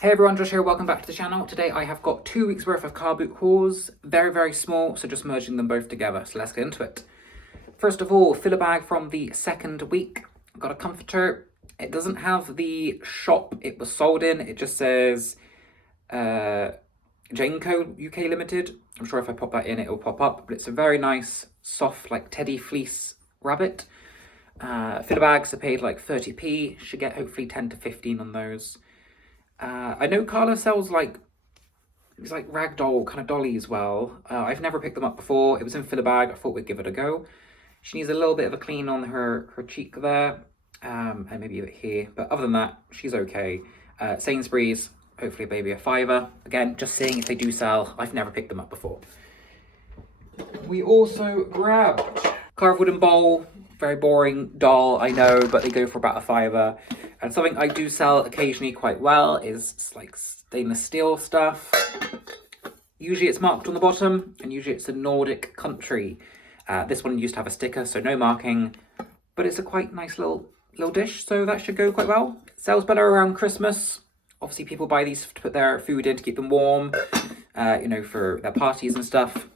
Hey everyone, Josh here, welcome back to the channel. Today I have got 2 weeks worth of car boot hauls, very small, so just merging them both together, so let's get into it. First of all, filler bag from the second week. Got a comforter. It doesn't have the shop it was sold in, it just says Janeco UK Limited. I'm sure if I pop that in it'll pop up, but it's a very nice, soft, like teddy fleece rabbit. Filler bags are paid like 30p, should get hopefully 10 to 15 on those. I know Carla sells like ragdoll kind of dolly as well. I've never picked them up before. It was in filler bag. I thought we'd give it a go. She needs a little bit of a clean on her cheek there, and maybe a bit here. But other than that, she's okay. Sainsbury's, hopefully maybe a fiver. Again, just seeing if they do sell. I've never picked them up before. We also grabbed carved wooden bowl. Very boring, dull, I know, but they go for about a fiver. And something I do sell occasionally quite well is like stainless steel stuff. Usually it's marked on the bottom, and usually it's a Nordic country. This one used to have a sticker, so no marking, but it's a quite nice little dish, so that should go quite well. It sells better around Christmas. Obviously people buy these to put their food in to keep them warm, for their parties and stuff.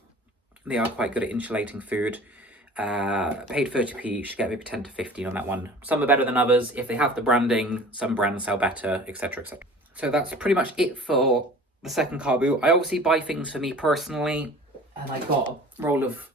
They are quite good at insulating food. Paid 30p, should get maybe 10 to 15 on that one. Some are better than others. If they have the branding, some brands sell better, etc, etc. So that's pretty much it for the second car boot. I obviously buy things for me personally, and I got a roll of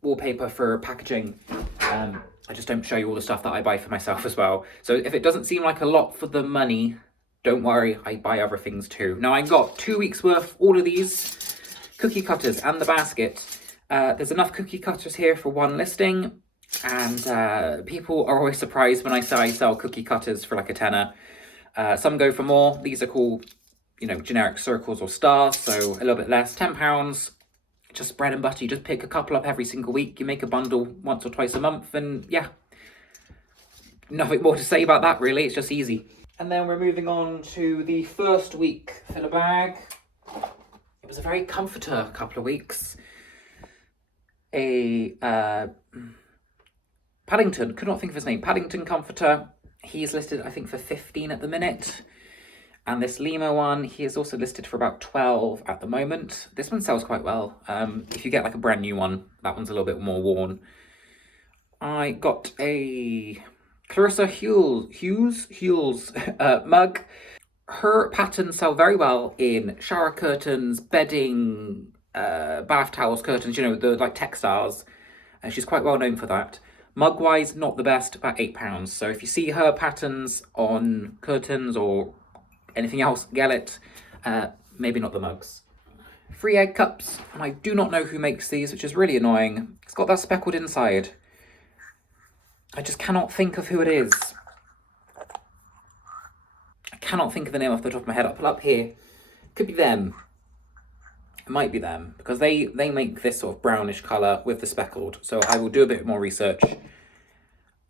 wallpaper for packaging. I just don't show you all the stuff that I buy for myself as well. So if it doesn't seem like a lot for the money, don't worry, I buy other things too. Now I got 2 weeks worth, all of these cookie cutters and the basket. There's enough cookie cutters here for one listing, and people are always surprised when I say I sell cookie cutters for like a tenner. Some go for more. These are called, generic circles or stars, so a little bit less, £10. Just bread and butter. You just pick a couple up every single week. You make a bundle once or twice a month, and yeah, nothing more to say about that really. It's just easy. And then we're moving on to the first week filler bag. It was a very comforter couple of weeks. A Paddington, could not think of his name, Paddington comforter. He's listed I think for 15 at the minute, and this Lima one, he is also listed for about 12 at the moment. This one sells quite well. If you get like a brand new one, that one's a little bit more worn. I got a Clarissa Hughes mug. Her patterns sell very well in shower curtains, bedding, bath towels, curtains, the like textiles. She's quite well known for that. Mug wise, not the best, about £8. So if you see her patterns on curtains or anything else, get it. Maybe not the mugs. 3 egg cups, and I do not know who makes these, which is really annoying. It's got that speckled inside. I just cannot think of who it is. I cannot think of the name off the top of my head. I'll pull up here. Could be them. It might be them, because they make this sort of brownish colour with the speckled, so I will do a bit more research.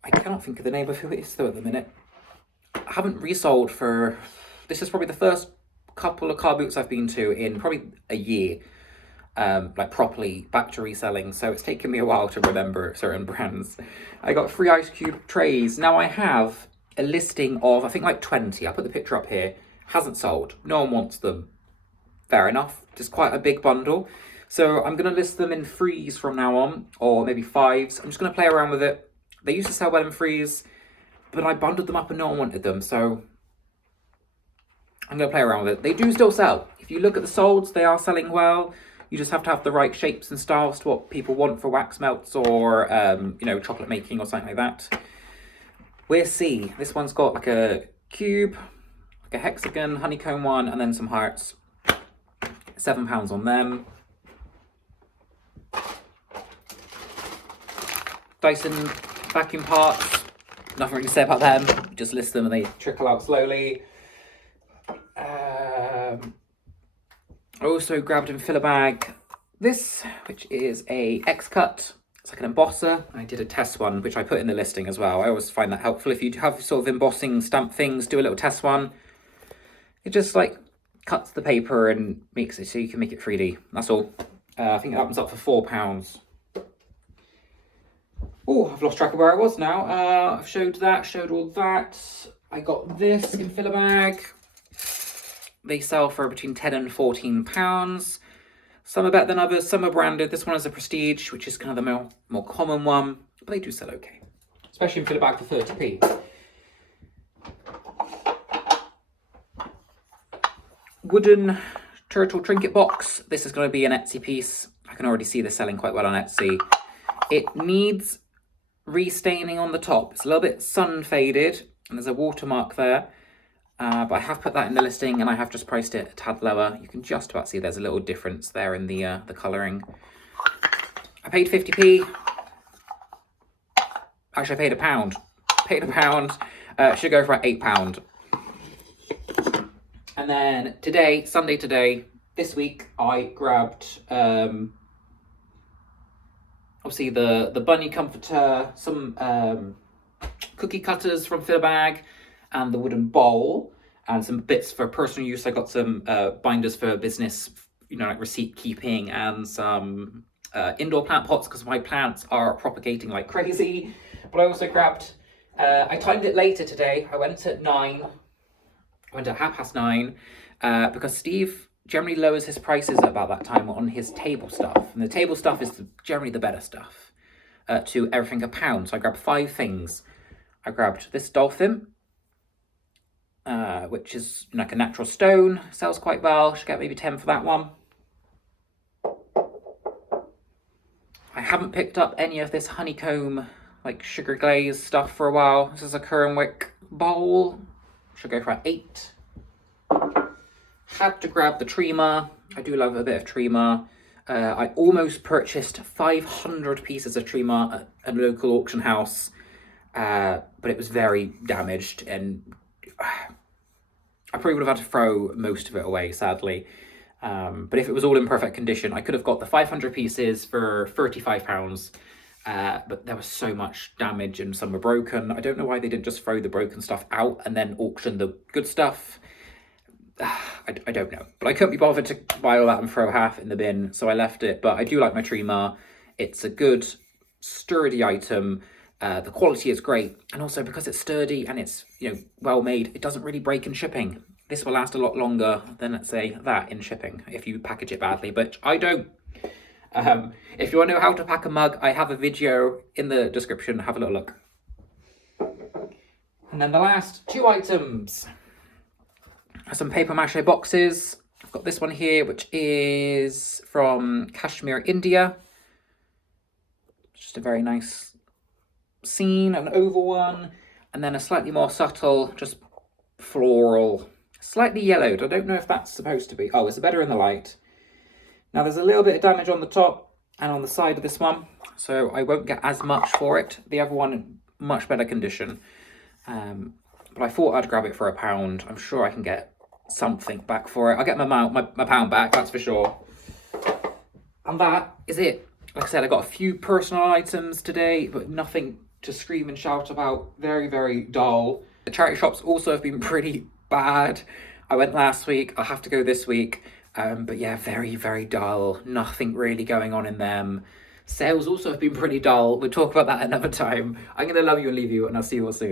I cannot think of the name of who it is though at the minute. I haven't resold for... This is probably the first couple of car boots I've been to in probably a year, like properly back to reselling, so it's taken me a while to remember certain brands. I got 3 ice cube trays. Now I have a listing of, I think like 20. I'll put the picture up here. Hasn't sold. No one wants them. Fair enough, just quite a big bundle. So I'm going to list them in 3s from now on, or maybe 5s. I'm just going to play around with it. They used to sell well in 3s, but I bundled them up and no one wanted them, so I'm going to play around with it. They do still sell. If you look at the solds, they are selling well. You just have to have the right shapes and styles to what people want for wax melts or, chocolate making or something like that. We'll see. This one's got like a cube, like a hexagon, honeycomb one, and then some hearts. £7 on them. Dyson vacuum parts. Nothing really to say about them. You just list them and they trickle out slowly. I also grabbed in filler bag this, which is a X-Cut. It's like an embosser. I did a test one, which I put in the listing as well. I always find that helpful. If you have sort of embossing stamp things, do a little test one. It just like cuts the paper and makes it so you can make it 3D. That's all. I think it opens up for £4. Oh, I've lost track of where I was now. I've showed all that. I got this in filler bag. They sell for between £10 and £14. Some are better than others, some are branded. This one is a Prestige, which is kind of the more common one, but they do sell okay. Especially in fill a bag for 30p. Wooden turtle trinket box. This is going to be an Etsy piece. I can already see this selling quite well on Etsy. It needs restaining on the top. It's a little bit sun faded, and there's a watermark there. But I have put that in the listing, and I have just priced it a tad lower. You can just about see there's a little difference there in the colouring. I paid 50p. Actually, I paid £1. Paid £1. Should go for £8. And then today, Sunday today, this week, I grabbed obviously the bunny comforter, some cookie cutters from Fill a Bag, and the wooden bowl, and some bits for personal use. I got some binders for business, you know, like receipt keeping, and some indoor plant pots because my plants are propagating like crazy. But I also grabbed, I timed it later today. I went at 9. I went at 9:30 because Steve generally lowers his prices at about that time on his table stuff. And the table stuff is generally the better stuff, to everything £1. So I grabbed 5 things. I grabbed this dolphin, which is like a natural stone, sells quite well. Should get maybe 10 for that one. I haven't picked up any of this honeycomb, like sugar glaze stuff for a while. This is a Kernwick bowl. Should go for 8. Had to grab the Trima. I do love a bit of Trima. I almost purchased 500 pieces of Trima at a local auction house, but it was very damaged, and I probably would have had to throw most of it away, sadly. But if it was all in perfect condition, I could have got the 500 pieces for £35. But there was so much damage and some were broken. I don't know why they didn't just throw the broken stuff out and then auction the good stuff. I don't know. But I couldn't be bothered to buy all that and throw half in the bin, so I left it. But I do like my Trima. It's a good, sturdy item. The quality is great. And also because it's sturdy and it's, you know, well made, it doesn't really break in shipping. This will last a lot longer than, let's say, that in shipping if you package it badly, but I don't. If you want to know how to pack a mug, I have a video in the description. Have a little look. And then the last 2 items are some paper mache boxes. I've got this one here, which is from Kashmir, India. Just a very nice scene, an oval one, and then a slightly more subtle, just floral, slightly yellowed. I don't know if that's supposed to be. Oh, it's better in the light. Now there's a little bit of damage on the top and on the side of this one, so I won't get as much for it. The other one, much better condition. But I thought I'd grab it for £1. I'm sure I can get something back for it. I'll get my £1 back, that's for sure. And that is it. Like I said, I got a few personal items today, but nothing to scream and shout about. Very, very dull. The charity shops also have been pretty bad. I went last week, I'll have to go this week. But yeah, very, very dull. Nothing really going on in them. Sales also have been pretty dull. We'll talk about that another time. I'm going to love you and leave you, and I'll see you all soon.